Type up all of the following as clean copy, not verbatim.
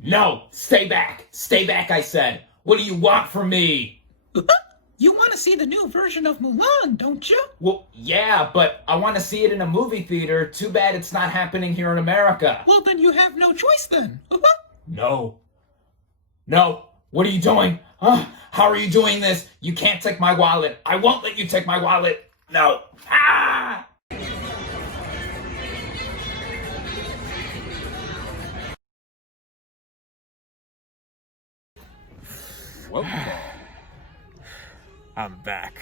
No, stay back. Stay back, I said. What do you want from me? You want to see the new version of Mulan, don't you? Well, yeah, but I want to see it in a movie theater. Too bad it's not happening here in America. Well, then you have no choice then. No. No. What are you doing? How are you doing this? You can't take my wallet. I won't let you take my wallet. No. Ah! Welcome. I'm back.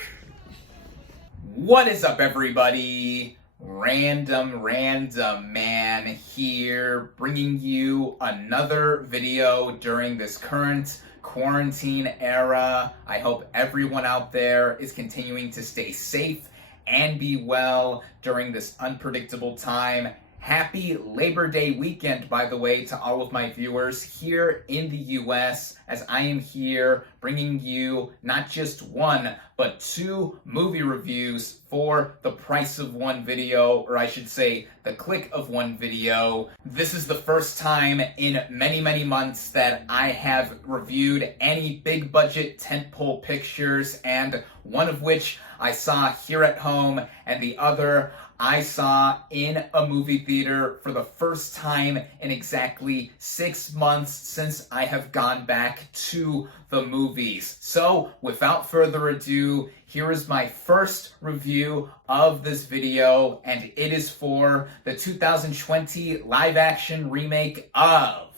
What is up, everybody? RandomRandomMan here, bringing you another video during this current quarantine era. I hope everyone out there is continuing to stay safe and be well during this unpredictable time. Happy Labor Day weekend, by the way, to all of my viewers here in the US, as I am here bringing you not just one, but two movie reviews for the price of one video, or I should say, the click of one video. This is the first time in many, many months that I have reviewed any big budget tentpole pictures, and one of which I saw here at home, and the other I saw in a movie theater for the first time in exactly 6 months since I have gone back to the movies. So, without further ado, here is my first review of this video, and it is for the 2020 live-action remake of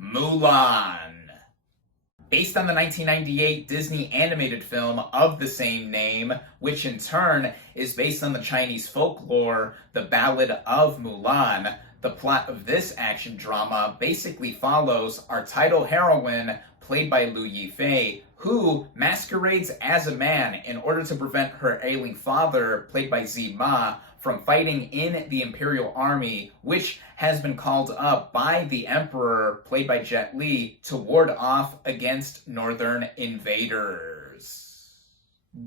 Mulan. Based on the 1998 Disney animated film of the same name, which in turn is based on the Chinese folklore, the Ballad of Mulan, the plot of this action drama basically follows our title heroine, played by Liu Yifei, who masquerades as a man in order to prevent her ailing father, played by Zima, from fighting in the Imperial Army, which has been called up by the Emperor, played by Jet Li, to ward off against northern invaders.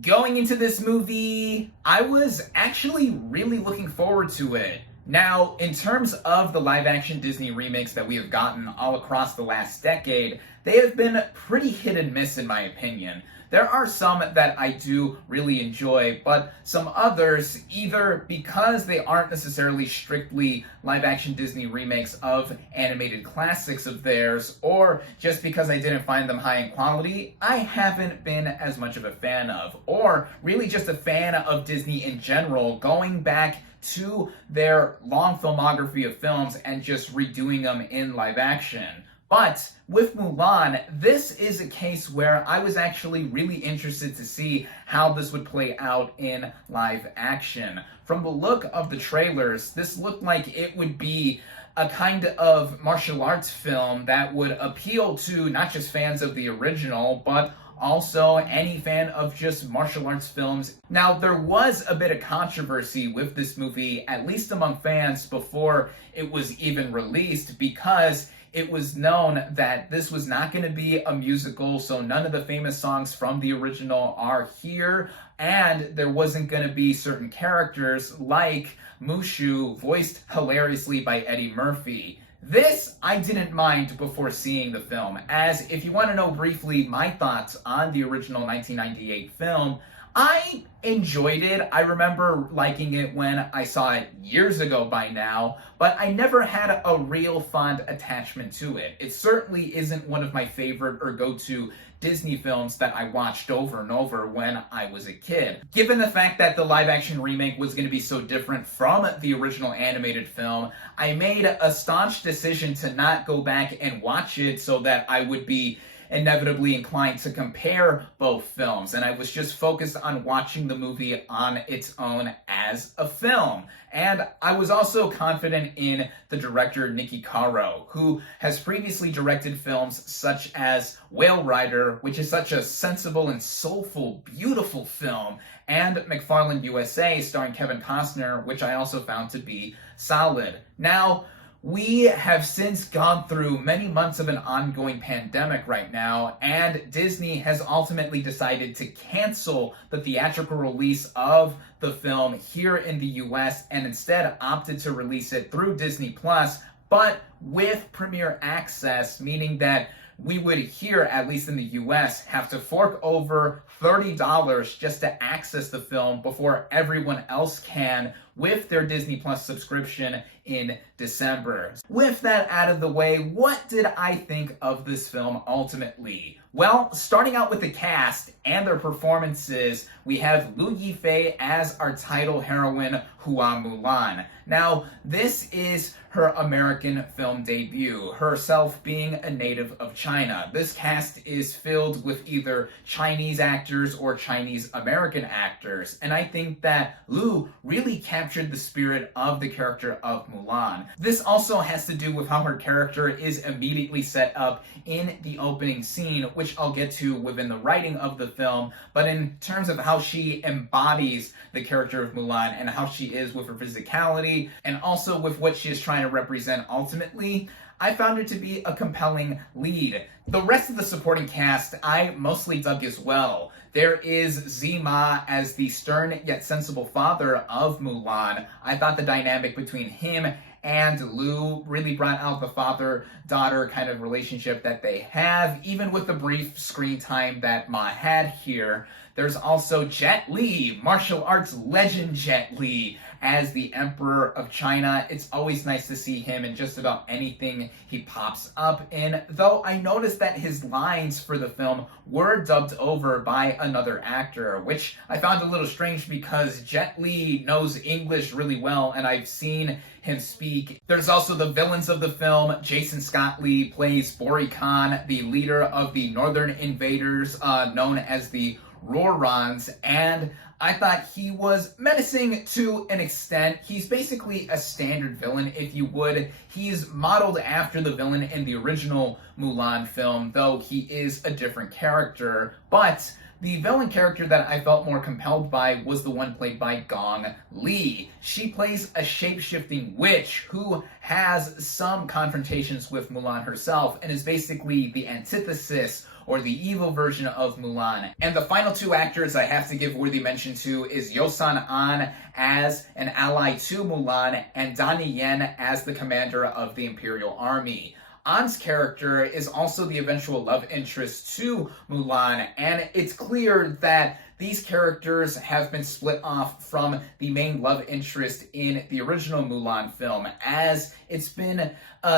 Going into this movie, I was actually really looking forward to it. Now, in terms of the live-action Disney remakes that we have gotten all across the last decade, they have been pretty hit and miss in my opinion. There are some that I do really enjoy, but some others, either because they aren't necessarily strictly live-action Disney remakes of animated classics of theirs, or just because I didn't find them high in quality, I haven't been as much of a fan of, or really just a fan of Disney in general, going back to their long filmography of films and just redoing them in live action. But with Mulan, this is a case where I was actually really interested to see how this would play out in live action. From the look of the trailers, this looked like it would be a kind of martial arts film that would appeal to not just fans of the original, but also any fan of just martial arts films. Now, there was a bit of controversy with this movie, at least among fans, before it was even released, because it was known that this was not going to be a musical, so none of the famous songs from the original are here, and there wasn't going to be certain characters like Mushu, voiced hilariously by Eddie Murphy. This I didn't mind before seeing the film, as if you want to know briefly my thoughts on the original 1998 film, I enjoyed it. I remember liking it when I saw it years ago by now, but I never had a real fond attachment to it. It certainly isn't one of my favorite or go-to Disney films that I watched over and over when I was a kid. Given the fact that the live-action remake was going to be so different from the original animated film, I made a staunch decision to not go back and watch it so that I would be inevitably inclined to compare both films, and I was just focused on watching the movie on its own as a film. And I was also confident in the director Nicky Caro, who has previously directed films such as Whale Rider, which is such a sensible and soulful, beautiful film, and McFarland USA, starring Kevin Costner, which I also found to be solid. Now, we have since gone through many months of an ongoing pandemic right now, and Disney has ultimately decided to cancel the theatrical release of the film here in the US and instead opted to release it through Disney Plus but with premiere access, meaning that we would here, at least in the US, have to fork over $30 just to access the film before everyone else can with their Disney Plus subscription in December. With that out of the way, what did I think of this film ultimately? Well, starting out with the cast and their performances, we have Liu Yifei as our title heroine, Hua Mulan. Now, this is her American film debut, herself being a native of China. This cast is filled with either Chinese actors or Chinese American actors, and I think that Liu really captured the spirit of the character of Mulan. This also has to do with how her character is immediately set up in the opening scene, which I'll get to within the writing of the film, but in terms of how she embodies the character of Mulan and how she is with her physicality, and also with what she is trying to represent ultimately, I found her to be a compelling lead. The rest of the supporting cast I mostly dug as well. There is Zima as the stern yet sensible father of Mulan. I thought the dynamic between him and Liu really brought out the father-daughter kind of relationship that they have, even with the brief screen time that Ma had here. There's also Jet Li, martial arts legend Jet Li, as the Emperor of China. It's always nice to see him in just about anything he pops up in, though I noticed that his lines for the film were dubbed over by another actor, which I found a little strange because Jet Li knows English really well, and I've seen him speak. There's also the villains of the film. Jason Scott Lee plays Bori Khan, the leader of the Northern Invaders, known as the Rorons, and I thought he was menacing to an extent. He's basically a standard villain, if you would. He's modeled after the villain in the original Mulan film, though he is a different character. But the villain character that I felt more compelled by was the one played by Gong Li. She plays a shape-shifting witch who has some confrontations with Mulan herself and is basically the antithesis or the evil version of Mulan. And the final two actors I have to give worthy mention to is Yosan An as an ally to Mulan and Donnie Yen as the commander of the Imperial Army. An's character is also the eventual love interest to Mulan, and it's clear that these characters have been split off from the main love interest in the original Mulan film, as it's been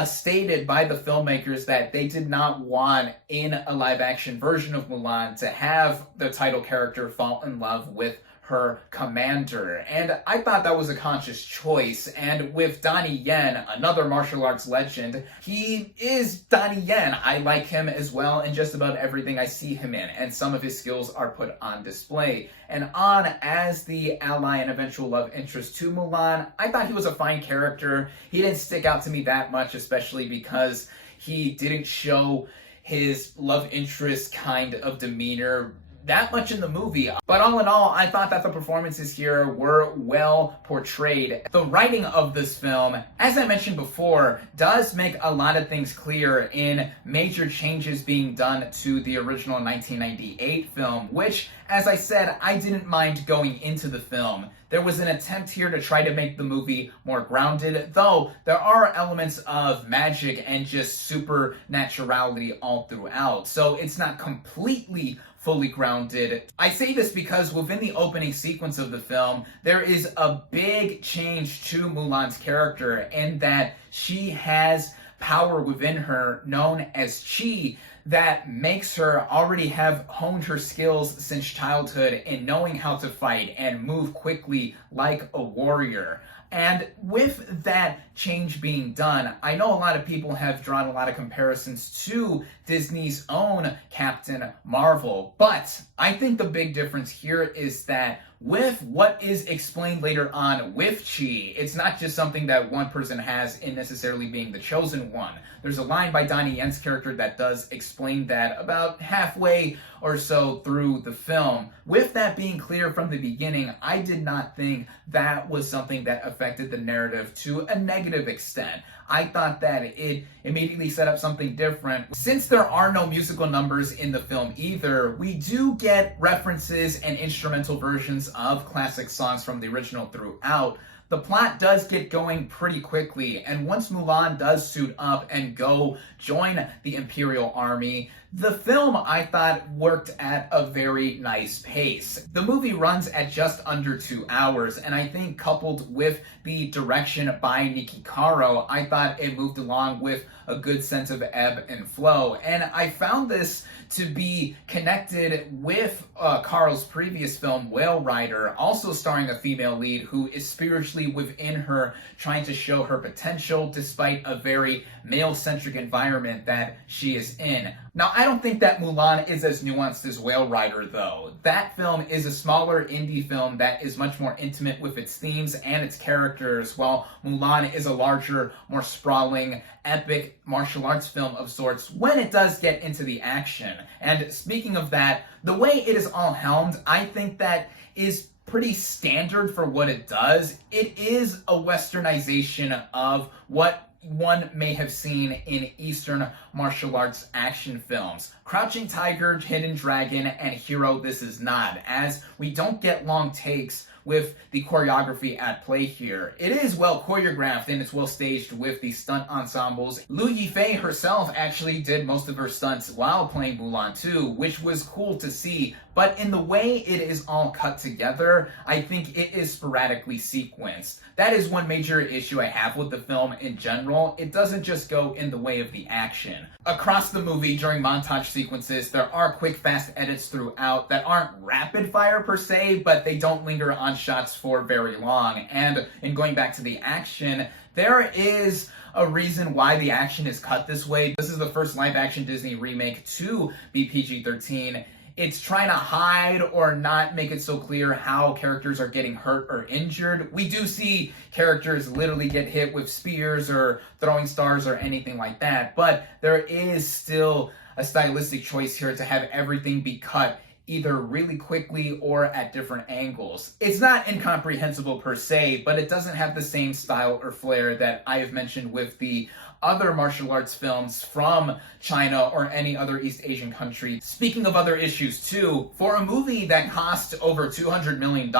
stated by the filmmakers that they did not want in a live-action version of Mulan to have the title character fall in love with her commander. And I thought that was a conscious choice. And with Donnie Yen, another martial arts legend, he is Donnie Yen. I like him as well in just about everything I see him in, and some of his skills are put on display. And An, as the ally and eventual love interest to Mulan, I thought he was a fine character. He didn't stick out to me that much, especially because he didn't show his love interest kind of demeanor that much in the movie. But all in all, I thought that the performances here were well portrayed. The writing of this film, as I mentioned before, does make a lot of things clear in major changes being done to the original 1998 film, which, as I said, I didn't mind going into the film. There was an attempt here to try to make the movie more grounded, though there are elements of magic and just supernaturality all throughout, so it's not completely fully grounded. I say this because within the opening sequence of the film, there is a big change to Mulan's character in that she has power within her known as Qi that makes her already have honed her skills since childhood in knowing how to fight and move quickly like a warrior. And with that change being done, I know a lot of people have drawn a lot of comparisons to Disney's own Captain Marvel, but I think the big difference here is that with what is explained later on with Qi, it's not just something that one person has in necessarily being the chosen one. There's a line by Donnie Yen's character that does explain that about halfway or so through the film. With that being clear from the beginning, I did not think that was something that affected the narrative to a negative extent. I thought that it immediately set up something different. Since there are no musical numbers in the film either, we do get references and instrumental versions of classic songs from the original throughout. the plot does get going pretty quickly, and once Mulan does suit up and go join the Imperial Army, the film, I thought, worked at a very nice pace. The movie runs at just under 2 hours, and I think coupled with the direction by Niki Caro, I thought it moved along with a good sense of ebb and flow. And I found this to be connected with Caro's previous film, Whale Rider, also starring a female lead who is spiritually within her, trying to show her potential despite a very male-centric environment that she is in. Now, I don't think that Mulan is as nuanced as Whale Rider, though. That film is a smaller indie film that is much more intimate with its themes and its characters, while Mulan is a larger, more sprawling, epic martial arts film of sorts when it does get into the action. And speaking of that, the way it is all helmed, I think that is pretty standard for what it does. It is a westernization of what one may have seen in Eastern martial arts action films. Crouching Tiger, Hidden Dragon, and Hero This Is Not, as we don't get long takes with the choreography at play here. It is well choreographed and it's well staged with the stunt ensembles. Liu Yifei herself actually did most of her stunts while playing Mulan too, which was cool to see, but in the way it is all cut together, I think it is sporadically sequenced. That is one major issue I have with the film in general. It doesn't just go in the way of the action. Across the movie, during montage sequences, there are quick, fast edits throughout that aren't rapid fire per se, but they don't linger on shots for very long. And in going back to the action, there is a reason why the action is cut this way. This is the first live-action Disney remake to be PG-13. It's trying to hide or not make it so clear how characters are getting hurt or injured. We do see characters literally get hit with spears or throwing stars or anything like that, but there is still a stylistic choice here to have everything be cut either really quickly or at different angles. It's not incomprehensible per se, but it doesn't have the same style or flair that I have mentioned with the other martial arts films from China or any other East Asian country. Speaking of other issues too, for a movie that cost over $200 million,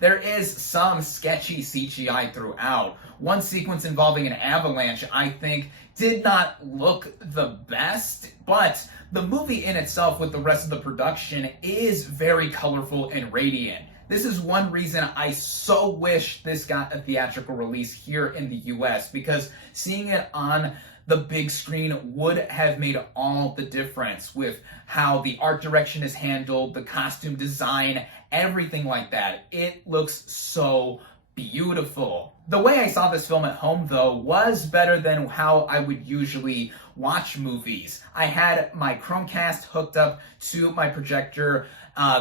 there is some sketchy CGI throughout. One sequence involving an avalanche, I think, did not look the best, but the movie in itself with the rest of the production is very colorful and radiant. This is one reason I so wish this got a theatrical release here in the US, because seeing it on the big screen would have made all the difference with how the art direction is handled, the costume design, everything like that. It looks so beautiful. The way I saw this film at home, though, was better than how I would usually watch movies. I had my Chromecast hooked up to my projector,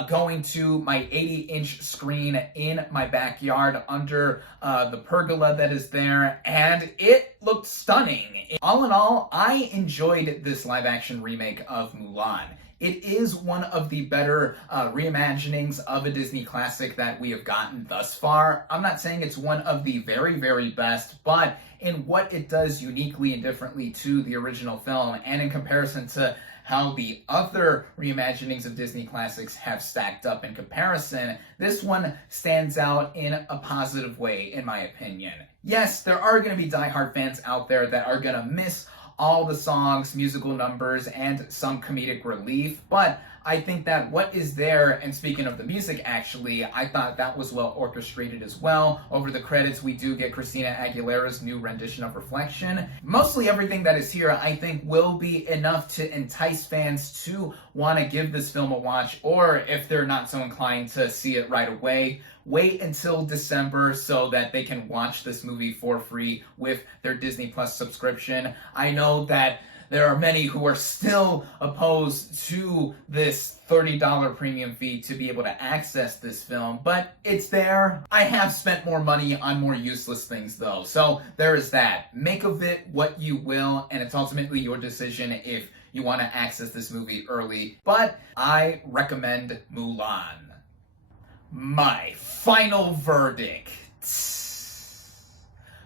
going to my 80-inch screen in my backyard under the pergola that is there, and it looked stunning. All in all, I enjoyed this live-action remake of Mulan. It is one of the better reimaginings of a Disney classic that we have gotten thus far. I'm not saying it's one of the very, very best, but in what it does uniquely and differently to the original film, and in comparison to how the other reimaginings of Disney classics have stacked up in comparison, this one stands out in a positive way, in my opinion. Yes, there are going to be diehard fans out there that are going to miss all the songs, musical numbers, and some comedic relief, but I think that what is there, and speaking of the music actually, I thought that was well orchestrated as well. Over the credits, we do get Christina Aguilera's new rendition of Reflection. Mostly everything that is here, I think, will be enough to entice fans to want to give this film a watch, or if they're not so inclined to see it right away, wait until December so that they can watch this movie for free with their Disney Plus subscription. I know that there are many who are still opposed to this $30 premium fee to be able to access this film, but it's there. I have spent more money on more useless things though, so there is that. Make of it what you will, and it's ultimately your decision if you want to access this movie early, but I recommend Mulan. My final verdict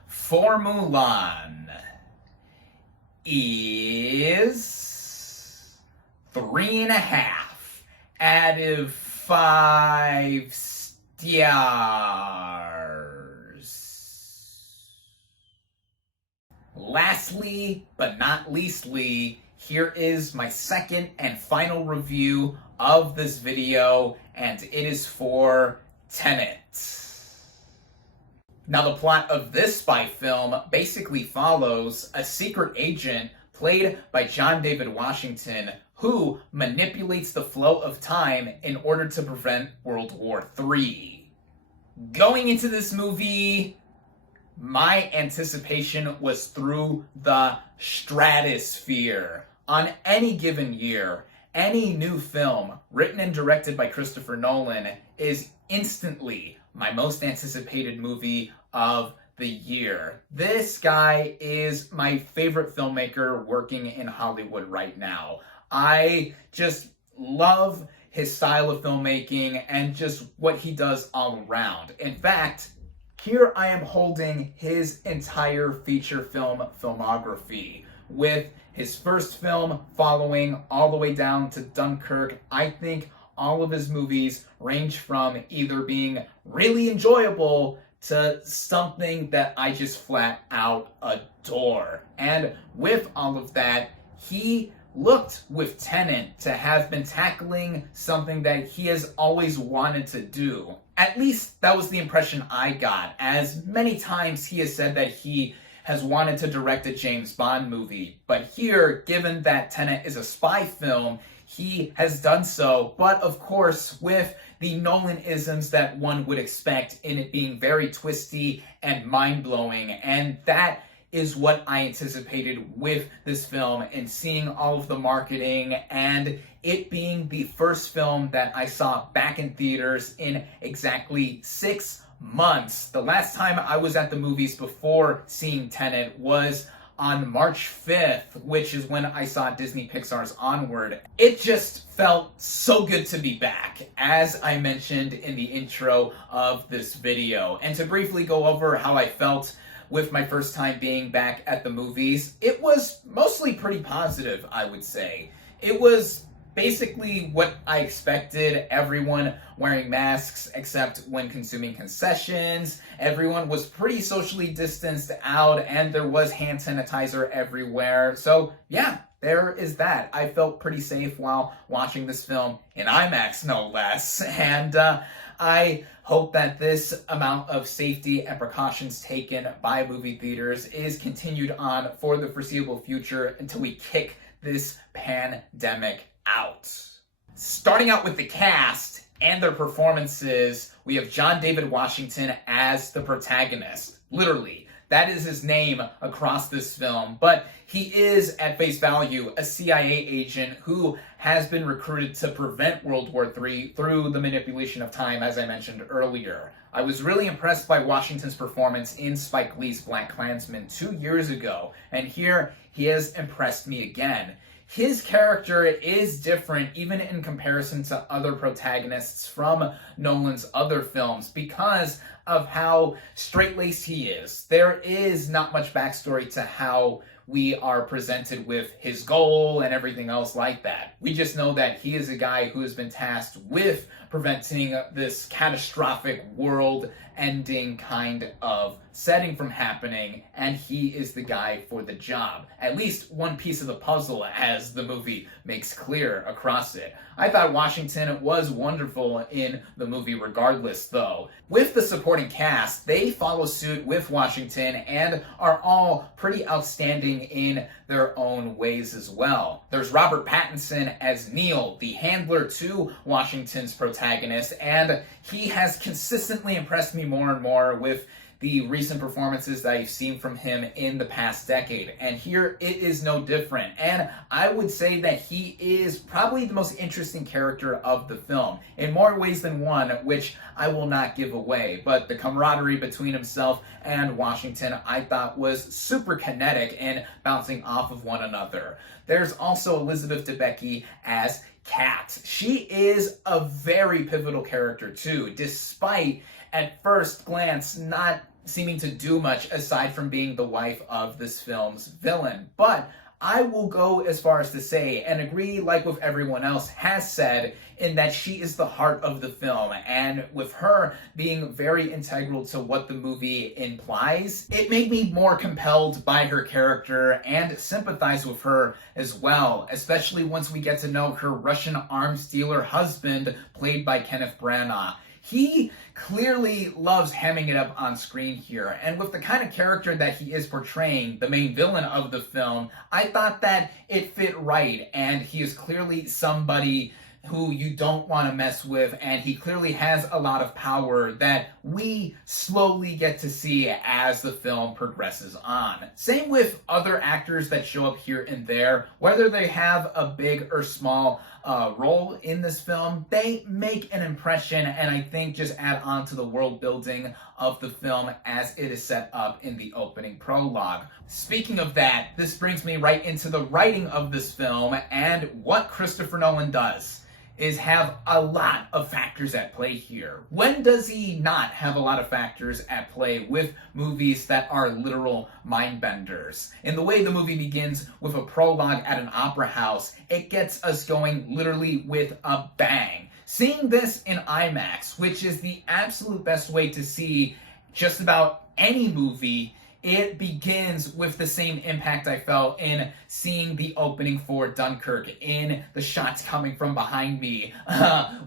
for Mulan is 3.5 out of 5 stars. lastly, but not leastly, here is my second and final review of this video, and it is for Tenet. Now, the plot of this spy film basically follows a secret agent played by John David Washington who manipulates the flow of time in order to prevent World War III. Going into this movie, my anticipation was through the stratosphere. On any given year, any new film written and directed by Christopher Nolan is instantly my most anticipated movie of the year. This guy is my favorite filmmaker working in Hollywood right now. I just love his style of filmmaking and just what he does all around. In fact, here I am holding his entire feature film filmography, with his first film following all the way down to Dunkirk. I think all of his movies range from either being really enjoyable to something that I just flat out adore. And with all of that, he looked with Tenet to have been tackling something that he has always wanted to do. At least that was the impression I got, as many times he has said that he has wanted to direct a James Bond movie. But here, given that Tenet is a spy film, he has done so, but of course with the Nolan-isms that one would expect, in it being very twisty and mind-blowing. And that is what I anticipated with this film, and seeing all of the marketing and it being the first film that I saw back in theaters in exactly 6 months. The last time I was at the movies before seeing Tenet was on March 5th, which is when I saw Disney Pixar's Onward. It just felt so good to be back, as I mentioned in the intro of this video. And to briefly go over how I felt with my first time being back at the movies, it was mostly pretty positive, I would say. It was basically what I expected. Everyone wearing masks except when consuming concessions. Everyone was pretty socially distanced out, and there was hand sanitizer everywhere. So yeah, there is that. I felt pretty safe while watching this film in IMAX, no less. And I hope that this amount of safety and precautions taken by movie theaters is continued on for the foreseeable future until we kick this pandemic out. Starting out with the cast and their performances, we have John David Washington as the protagonist. Literally, that is his name across this film, but he is, at face value, a CIA agent who has been recruited to prevent World War III through the manipulation of time, as I mentioned earlier. I was really impressed by Washington's performance in Spike Lee's BlacKkKlansman 2 years ago, and here he has impressed me again. His character is different, even in comparison to other protagonists from Nolan's other films, because of how straight-laced he is. There is not much backstory to how we are presented with his goal and everything else like that. We just know that he is a guy who has been tasked with preventing this catastrophic world-ending kind of setting from happening, and he is the guy for the job. At least one piece of the puzzle, as the movie makes clear across it. I thought Washington was wonderful in the movie regardless, though. With the supporting cast, they follow suit with Washington and are all pretty outstanding in their own ways as well. There's Robert Pattinson as Neil, the handler to Washington's protagonist, and he has consistently impressed me more and more with the recent performances that I've seen from him in the past decade. And here it is no different. And I would say that he is probably the most interesting character of the film, in more ways than one, which I will not give away. But the camaraderie between himself and Washington, I thought, was super kinetic and bouncing off of one another. There's also Elizabeth Debicki as Kat. She is a very pivotal character too, despite at first glance not seeming to do much aside from being the wife of this film's villain. But I will go as far as to say and agree, like with everyone else has said, in that she is the heart of the film, and with her being very integral to what the movie implies, it made me more compelled by her character and sympathize with her as well, especially once we get to know her Russian arms dealer husband, played by Kenneth Branagh. He clearly loves hamming it up on screen here, and with the kind of character that he is portraying, the main villain of the film, I thought that it fit right, and he is clearly somebody who you don't want to mess with, and he clearly has a lot of power that we slowly get to see as the film progresses on. Same with other actors that show up here and there, whether they have a big or small role in this film, they make an impression, and I think just add on to the world building of the film as it is set up in the opening prologue. Speaking of that, this brings me right into the writing of this film, and what Christopher Nolan does is have a lot of factors at play here. When does he not have a lot of factors at play with movies that are literal mind benders? In the way the movie begins with a prologue at an opera house, it gets us going literally with a bang. Seeing this in IMAX, which is the absolute best way to see just about any movie, it begins with the same impact I felt in seeing the opening for Dunkirk, in the shots coming from behind me,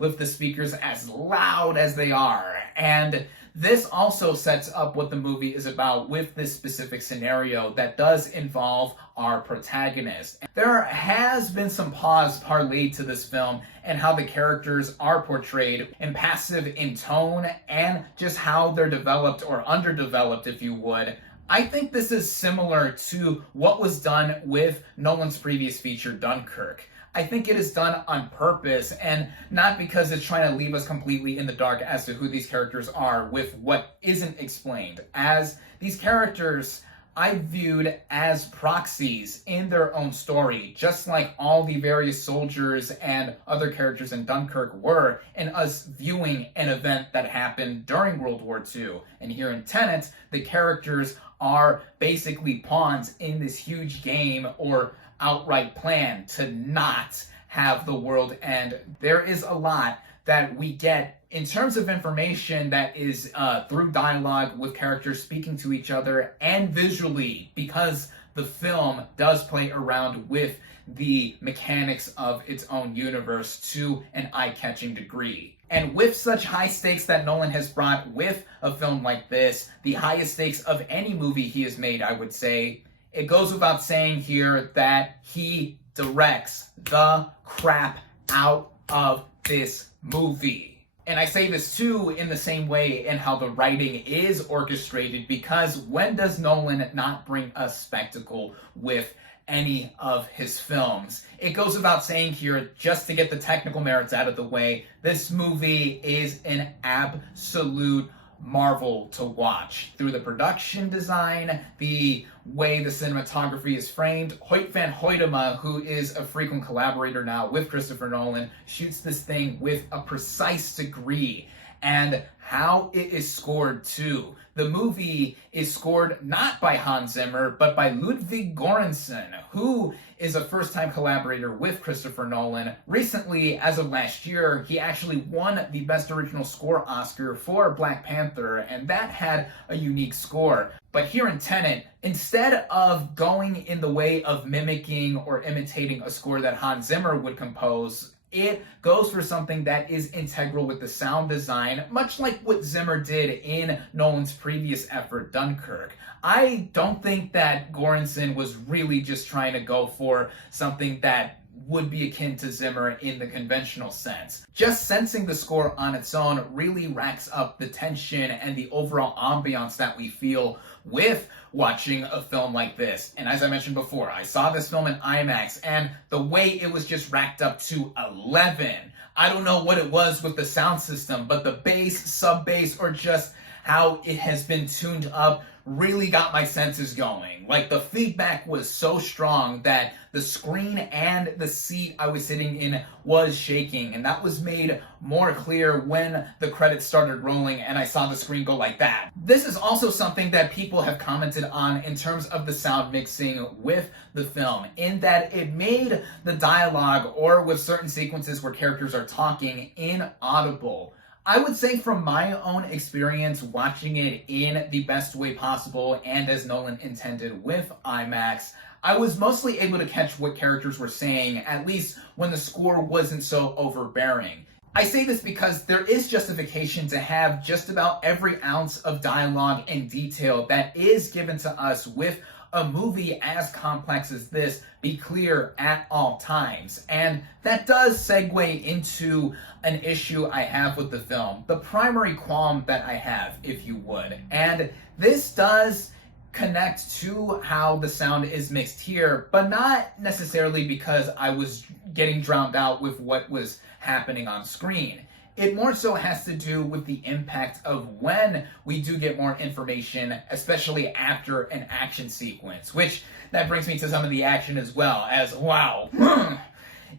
with the speakers as loud as they are. And this also sets up what the movie is about with this specific scenario that does involve our protagonist. There has been some pause parlayed to this film and how the characters are portrayed, impassive in tone, and just how they're developed or underdeveloped, if you would. I think this is similar to what was done with Nolan's previous feature, Dunkirk. I think it is done on purpose, and not because it's trying to leave us completely in the dark as to who these characters are with what isn't explained. As these characters I viewed as proxies in their own story, just like all the various soldiers and other characters in Dunkirk were in us viewing an event that happened during World War II. And here in Tenet, the characters are basically pawns in this huge game or outright plan to not have the world end. There is a lot that we get in terms of information that is through dialogue with characters speaking to each other and visually, because the film does play around with the mechanics of its own universe to an eye-catching degree. And with such high stakes that Nolan has brought with a film like this, the highest stakes of any movie he has made, I would say, it goes without saying here that he directs the crap out of this movie. And I say this too in the same way in how the writing is orchestrated, because when does Nolan not bring us spectacle with any of his films? It goes without saying here, just to get the technical merits out of the way, this movie is an absolute marvel to watch. Through the production design, the way the cinematography is framed, Hoyt van Hoytema, who is a frequent collaborator now with Christopher Nolan, shoots this thing with a precise degree. And how it is scored too. The movie is scored not by Hans Zimmer, but by Ludwig Göransson, who is a first-time collaborator with Christopher Nolan. Recently, as of last year, he actually won the Best Original Score Oscar for Black Panther, and that had a unique score. But here in Tenet, instead of going in the way of mimicking or imitating a score that Hans Zimmer would compose, it goes for something that is integral with the sound design, much like what Zimmer did in Nolan's previous effort, Dunkirk. I don't think that Göransson was really just trying to go for something that would be akin to Zimmer in the conventional sense. Just sensing the score on its own really racks up the tension and the overall ambiance that we feel with watching a film like this. And as I mentioned before, I saw this film in IMAX, and the way it was just racked up to 11. I don't know what it was with the sound system, but the bass, sub-bass, or just how it has been tuned up really got my senses going. Like, the feedback was so strong that the screen and the seat I was sitting in was shaking, and that was made more clear when the credits started rolling and I saw the screen go like that. This is also something that people have commented on in terms of the sound mixing with the film, in that it made the dialogue, or with certain sequences where characters are talking, inaudible. I would say from my own experience watching it in the best way possible and as Nolan intended with IMAX, I was mostly able to catch what characters were saying, at least when the score wasn't so overbearing. I say this because there is justification to have just about every ounce of dialogue and detail that is given to us with a movie as complex as this be clear at all times. And that does segue into an issue I have with the film, the primary qualm that I have, if you would. And this does connect to how the sound is mixed here, but not necessarily because I was getting drowned out with what was happening on screen. It more so has to do with the impact of when we do get more information, especially after an action sequence, which that brings me to some of the action as well, as wow.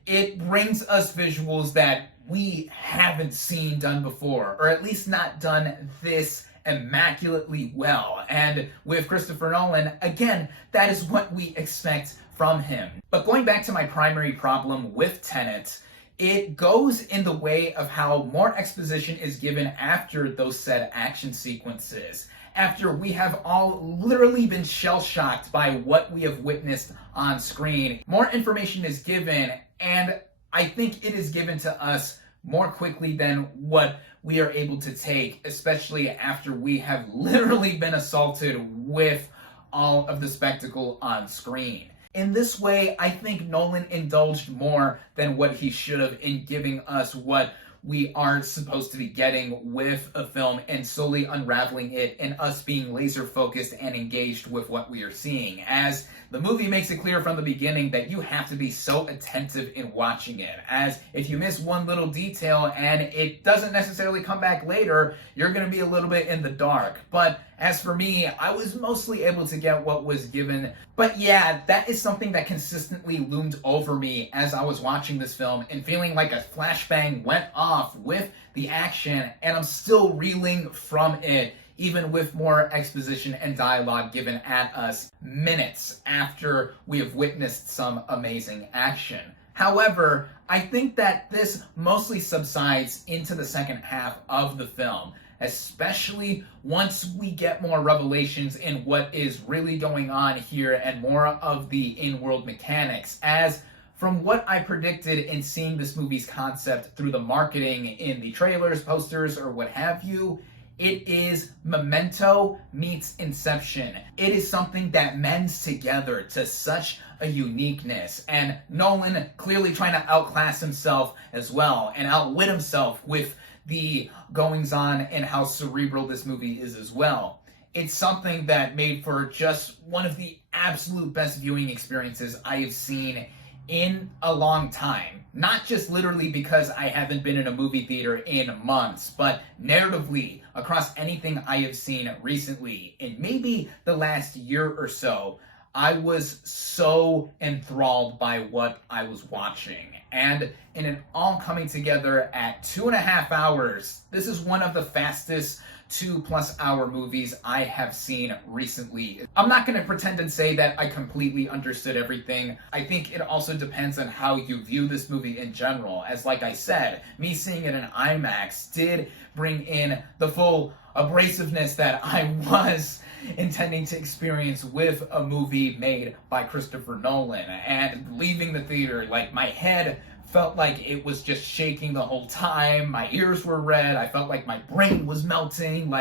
It brings us visuals that we haven't seen done before, or at least not done this immaculately well. And with Christopher Nolan, again, that is what we expect from him. But going back to my primary problem with Tenet, it goes in the way of how more exposition is given after those said action sequences. After we have all literally been shell-shocked by what we have witnessed on screen, more information is given, and I think it is given to us more quickly than what we are able to take, especially after we have literally been assaulted with all of the spectacle on screen. In this way, I think Nolan indulged more than what he should have in giving us what we aren't supposed to be getting with a film and slowly unraveling it and us being laser focused and engaged with what we are seeing. As the movie makes it clear from the beginning that you have to be so attentive in watching it, as if you miss one little detail and it doesn't necessarily come back later, you're going to be a little bit in the dark. But as for me, I was mostly able to get what was given. But yeah, that is something that consistently loomed over me as I was watching this film and feeling like a flashbang went off with the action, and I'm still reeling from it, even with more exposition and dialogue given at us minutes after we have witnessed some amazing action. However, I think that this mostly subsides into the second half of the film, especially once we get more revelations in what is really going on here and more of the in-world mechanics, as from what I predicted in seeing this movie's concept through the marketing in the trailers, posters, or what have you, it is Memento meets Inception. It is something that mends together to such a uniqueness, and Nolan clearly trying to outclass himself as well and outwit himself with the goings-on and how cerebral this movie is as well. It's something that made for just one of the absolute best viewing experiences I have seen in a long time. Not just literally because I haven't been in a movie theater in months, but narratively across anything I have seen recently in maybe the last year or so. I was so enthralled by what I was watching. And in it all coming together at 2.5 hours, this is one of the fastest 2+ hour movies I have seen recently. I'm not going to pretend and say that I completely understood everything. I think it also depends on how you view this movie in general. As like I said, me seeing it in IMAX did bring in the full abrasiveness that I was intending to experience with a movie made by Christopher Nolan. And leaving the theater, like, my head felt like it was just shaking the whole time. My ears were red. I felt like my brain was melting.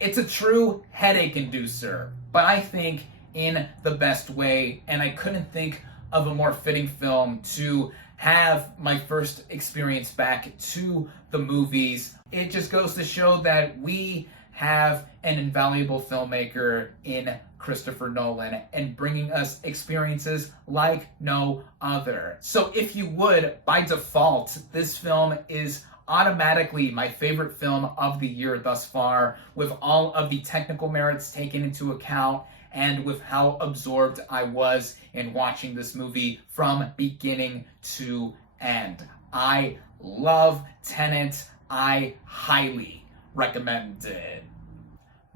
It's a true headache inducer, but I think in the best way, and I couldn't think of a more fitting film to have my first experience back to the movies. It just goes to show that we have an invaluable filmmaker in Christopher Nolan and bringing us experiences like no other. So if you would, by default, this film is automatically my favorite film of the year thus far, with all of the technical merits taken into account and with how absorbed I was in watching this movie from beginning to end. I love Tenet. I highly recommend it.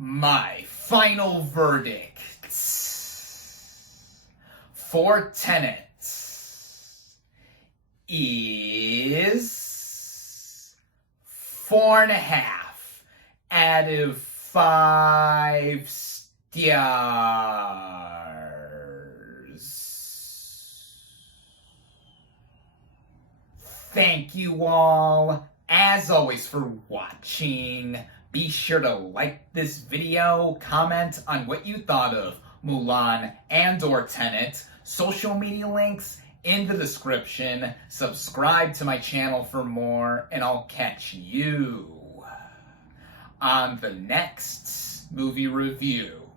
My final verdict for Tenet is 4.5 out of 5 stars. Thank you all, as always, for watching. Be sure to like this video, comment on what you thought of Mulan and or Tenet, social media links in the description, subscribe to my channel for more, and I'll catch you on the next movie review.